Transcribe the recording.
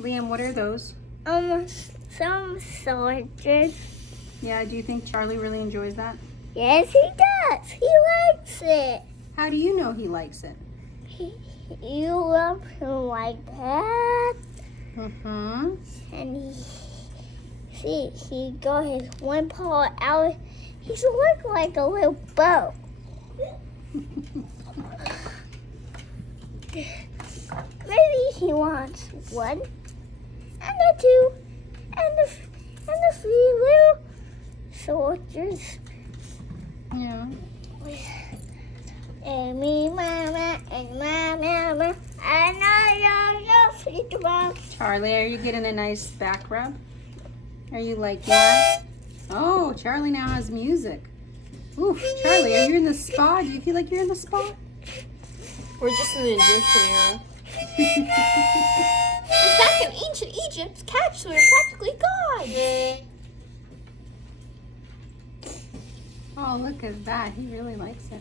Liam, what are those? Some soldiers. Yeah, do you think Charlie really enjoys that? Yes, he does. He likes it. How do you know he likes it? You love him like that. Mm-hmm. And he got his one paw out. He's look like a little boat. Maybe he wants one, and the two, and the three little soldiers. Yeah. And me, mama, and mama, and I feed the mom. Charlie, are you getting a nice back rub? Are you liking that? Oh, Charlie now has music. Oof, Charlie, are you in the spa? Do you feel like you're in the spa? We're just in the Egyptian era. Back in ancient Egypt, cats were practically gods. Oh, look at that. He really likes it.